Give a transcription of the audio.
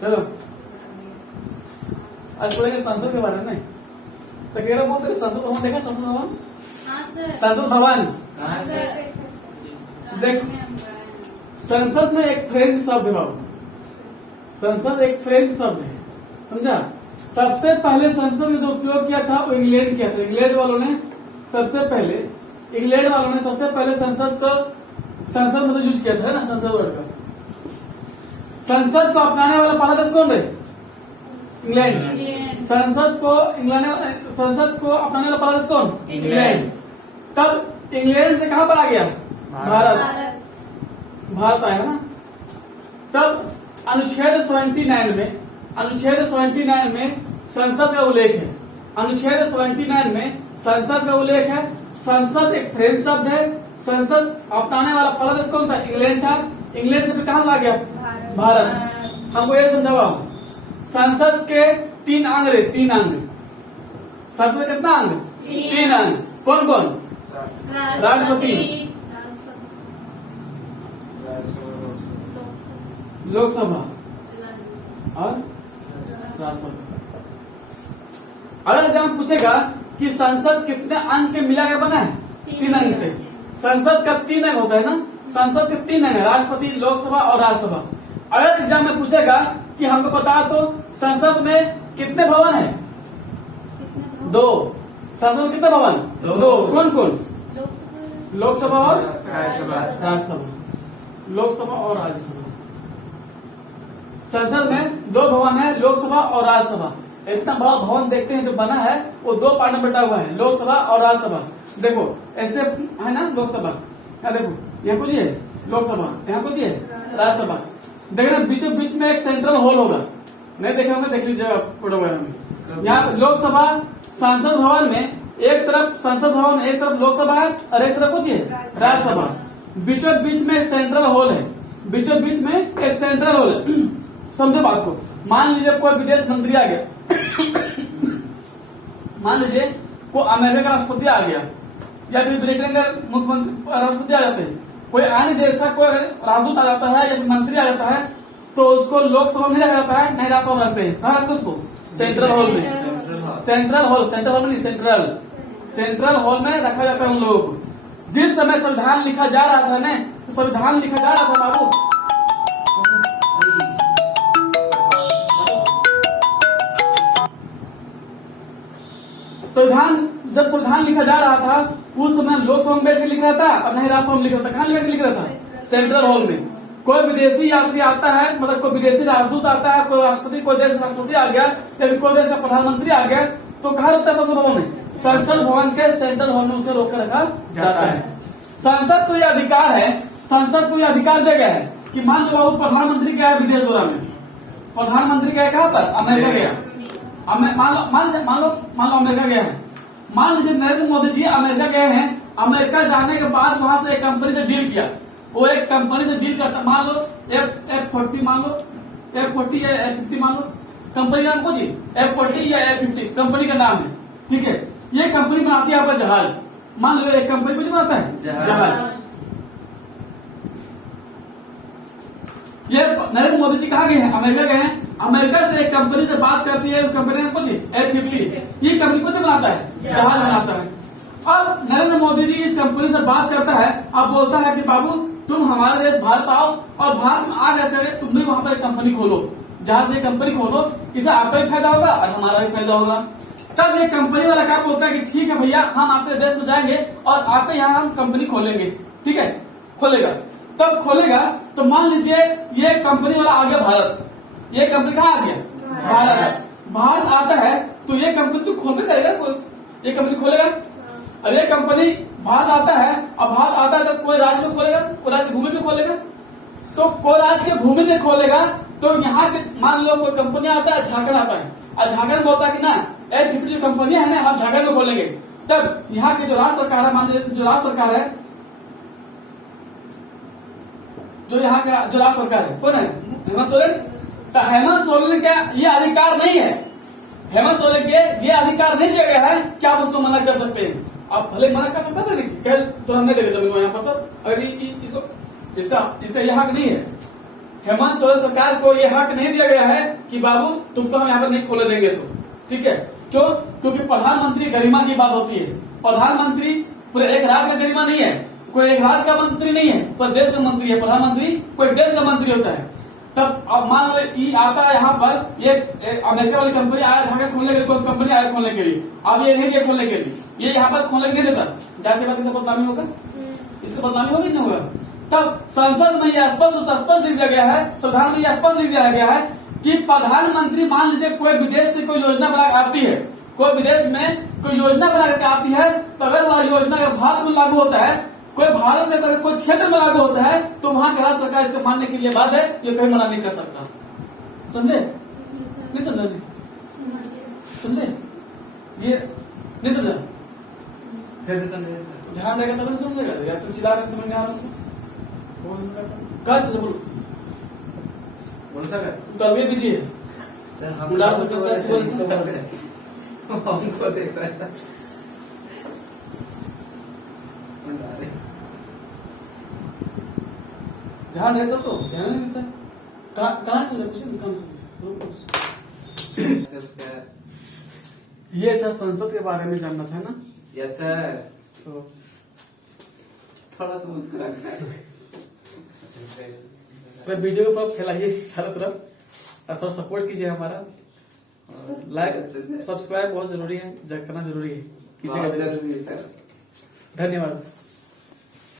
चलो आज पढ़ेंगे संसद के बारे में। तो कह रहा बोलते संसद भवन देखा, संसद भवन, संसद भवन देख। संसद में एक फ्रेंच शब्द है बाबू, संसद एक फ्रेंच शब्द है, समझा। सबसे पहले संसद में जो उपयोग किया था वो इंग्लैंड किया था। इंग्लैंड वालों ने सबसे पहले संसद में तो यूज किया था ना, संसद वर्ड का। संसद को अपनाने वाला पहला देश कौन रहे? इंग्लैंड। संसद को अपनाने वाला पहला देश कौन? इंग्लैंड। तब इंग्लैंड से कहां पर आ गया? भारत आया ना। तब अनुच्छेद 79 में संसद का उल्लेख है। अनुच्छेद 79 में संसद का उल्लेख है। संसद एक फ्रेंच शब्द है। संसद अपनाने वाला पहला देश कौन था? इंग्लैंड था। इंग्लैंड से फिर कहां आ गया? भारत। हमको ये समझावा, संसद के 3 अंग रहे, 3 अंग। संसद कितना अंग? 3 अंग। कौन कौन? राष्ट्रपति, लोकसभा और राज्यसभा। अगर एग्जाम पूछेगा कि संसद कितने अंग के मिला के बना है? 3 अंग से। संसद का 3 अंग होता है ना, संसद के 3 अंग है, राष्ट्रपति, लोकसभा और राज्यसभा। अगर एग्जाम में पूछेगा कि हमको बता तो संसद में कितने भवन है? 2। संसद में कितने भवन? 2। कौन कौन? लोकसभा और राज्यसभा। लोकसभा और राज्यसभा। संसद में 2 भवन है, लोकसभा और राज्यसभा। इतना बड़ा भवन देखते हैं जो बना है, वो 2 पार्ट में बटा हुआ है, लोकसभा और राज्यसभा। देखो ऐसे है ना, लोकसभा, यहाँ देखो, यहाँ कुछ है लोकसभा, यहाँ कुछ है राज्यसभा। देखना बीचों बीच में एक सेंट्रल हॉल होगा, नहीं देखा होगा, देख लीजिएगा फोटो वगैरह में। यहाँ लोकसभा संसद भवन में एक तरफ संसद भवन, एक तरफ लोकसभा है और एक तरफ कुछ है राज्यसभा। बीचों बीच में एक सेंट्रल हॉल है, बीचों बीच में एक सेंट्रल हॉल है। समझो बात को। मान लीजिए कोई विदेश मंत्री आ गया, मान लीजिए कोई अमेरिका का राष्ट्रपति आ गया या फिर ब्रिटेन का मुख्यमंत्री राष्ट्रपति आ जाते हैं, कोई अन्य देश का कोई राजदूत आ जाता है या फिर मंत्री आ जाता है, तो उसको लोकसभा में रखा जाता है, नहीं राज्यसभा में रखते हैं। कहाँ रखते उसको? सेंट्रल हॉल में। सेंट्रल हॉल में सेंट्रल हॉल में रखा जाता है उन लोगों को। जिस समय संविधान लिखा जा रहा था ना, संविधान लिखा जा रहा था बाबू, जब संविधान लिखा जा रहा था उस समय लोकसभा में बैठ के लिख रहा था और नहीं राज्यसभा में लिख रहा था। कहाँ बैठ के लिख रहा था? सेंट्रल हॉल में। कोई विदेशी यात्री आता है, मतलब कोई विदेशी राजदूत आता है, कोई राष्ट्रपति, कोई देश का राष्ट्रपति आ गया या फिर कोई देश का प्रधानमंत्री आ गया, तो कहाँ रुकता है? संसद भवन में। संसद भवन के सेंट्रल हॉल में उसे रोक कर रखा जाता है। संसद को यह अधिकार है, संसद को यह अधिकार दिया गया है कि मान लो बाबू प्रधानमंत्री गया है विदेश दौरा में, प्रधानमंत्री गया कहाँ पर? अमेरिका गया। मान लो अमेरिका गया है। मान लीजिए नरेंद्र मोदी जी अमेरिका गए हैं, अमेरिका जाने के बाद वहां से एक कंपनी से डील किया, वो एक कंपनी से डील करता, मान लो F40, मान लो F40 या F50, मान लो कंपनी का नाम कुछ F40 या F50 कंपनी का नाम है, ठीक है। ये कंपनी बनाती है आपका जहाज। मान लो एक कंपनी कुछ बनाता है जहाज। ये नरेंद्र मोदी जी कहाँ गए हैं? अमेरिका गए हैं। अमेरिका से एक कंपनी से बात करती है, उस कंपनी में कुछ F50, ये कंपनी कुछ बनाता है, जहाज बनाता है। अब नरेंद्र मोदी जी इस कंपनी से बात करता है, अब बोलता है कि बाबू तुम हमारे देश भारत आओ और भारत में आ जाकर तुम भी वहां पर एक कंपनी खोलो, जहां से कंपनी खोलो, इससे आपका भी फायदा होगा और हमारा भी फायदा होगा। तब ये कंपनी वाला क्या बोलता है कि ठीक है भैया, हम आपके देश में जाएंगे और आपके यहाँ हम कंपनी खोलेंगे, ठीक है, खोलेगा। तब खोलेगा तो मान लीजिए ये कंपनी वाला आ गया भारत, ये कंपनी कहाँ आ गया? भारत है। भारत आता है तो ये कंपनी तो खोल भी करेगा, ये कंपनी खोलेगा। और ये कंपनी भारत आता है, अब भारत आता है तो कोई राज्य में खोलेगा, कोई राज्य की भूमि में खोलेगा। तो कोई राज्य की भूमि में खोलेगा तो यहाँ के मान लो कोई कंपनी आता है, झारखंड आता है, और झारखंड बोलता है कि ना F50 जो कंपनी है ना, हम झारखंड में खोलेंगे। तब यहाँ की जो राज्य सरकार है, मान लीजिए जो राज्य सरकार है, जो यहाँ का जो राज्य सरकार है कौन है? हेमंत सोरेन। तो हेमंत सोरेन का ये अधिकार नहीं है, हेमंत सोरेन के ये अधिकार नहीं दिया गया है कि आप उसको मना कर सकते हैं। आप भले मना कर सकते थे, तो हम नहीं देंगे जमीन यहाँ पर। तो अगर इसको इसका यह हक नहीं है, हेमंत सोरेन सरकार को ये हक नहीं दिया गया है कि बाबू तुमको हम यहाँ पर नहीं खोले देंगे सो, ठीक है। क्यों? क्योंकि प्रधानमंत्री गरिमा की बात होती है। प्रधानमंत्री पूरे एक राज्य का गरिमा नहीं है, कोई एक राज्य का मंत्री नहीं है, पर देश का मंत्री है। प्रधानमंत्री कोई देश का मंत्री होता है। तब अब मान लो ये आता है यहाँ पर, ये अमेरिका वाली कंपनी आया झाके खोलने के लिए, कोई कंपनी आया खोलने के लिए, अब ये नहीं दिया खोलने के लिए, ये यहाँ पर खोलने नहीं देता, जैसे बात इससे बदनामी होगा, इससे बदनामी होगी नहीं होगा। तब संसद में यह स्पष्ट लिख दिया गया है, संविधान में यह स्पष्ट लिख दिया गया है कि प्रधानमंत्री मान लीजिए कोई विदेश से कोई योजना बनाकर आती है, कोई विदेश में कोई योजना बना करके आती है, तो अगर वह योजना भारत में लागू होता है, कोई भारत में अगर कोई क्षेत्र में लागू होता है, तो वहां की राज्य सरकार इसे मानने के लिए बाध्य है, ये कहीं मना नहीं कर सकता। समझे? नहीं समझा जी? समझे? ये नहीं समझा? फिर से समझे, ध्यान रहेगा तब नहीं समझेगा, या तो चिल्ला कर समझ में आ रहा है। बोलो बोल सका तब ये बिजी है सर, हम उड़ा सकते हमको देख रहा था। ध्यान रहता तो ध्यान नहीं देता। कहाँ से कहाँ से ये था संसद के बारे में जानना था ना। यस सर, तो थोड़ा सा मुस्कुरा वीडियो को फैलाइए चारों तरफ और थोड़ा सपोर्ट कीजिए हमारा। लाइक सब्सक्राइब बहुत जरूरी है, करना जरूरी है, कीजिएगा। जरूरी है। धन्यवाद।